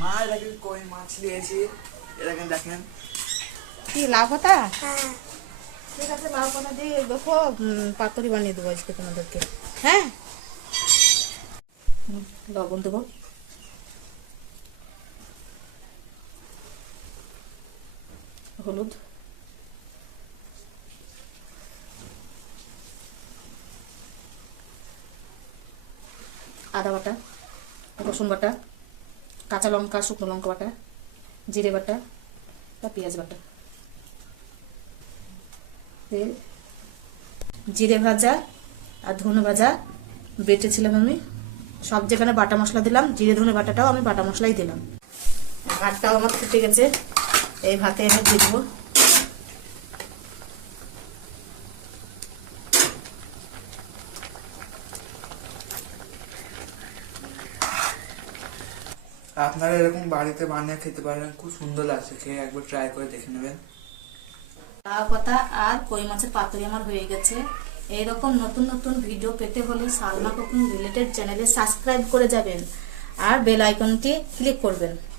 মা এটাকে কই মাছ দিয়েছি, এটাকে দেখেন কি লাউ পাতা। ঠিক আছে, লাউ পাতা দিয়ে দেখো পাতুরি বানিয়ে দেবো আজকে তোমাদেরকে। হ্যাঁ, লবণ দেবো, হলুদ, আদা বাটা, রসুন বাটা, কাঁচা লঙ্কা, শুকনো লঙ্কা বাটা, জিরে বাটা, পেঁয়াজ বাটা, তেল, জিরে ভাজা আর ধনে ভাজা বেটেছিলাম আমি, সব যেখানে বাটা মশলা দিলাম, জিরে ধনে বাটাটাও আমি বাটা মশলাই দিলাম। ভাতটাও আমার ফুটে গেছে, এই ভাতে আমি দিয়ে দেবো। আপনারা এরকম বাড়িতে বানিয়ে খেতে পারেন, খুব সুন্দর লাগছে খেয়ে, একবার ট্রাই করে দেখে নেবেন। লাউ পাতা আর কই মাছের পাতুরি আমার হয়ে গেছে। এইরকম নতুন নতুন ভিডিও পেতে হলে সালমা কুকিং রিলেটেড চ্যানেলে সাবস্ক্রাইব করে যাবেন আর বেল আইকনটি ক্লিক করবেন।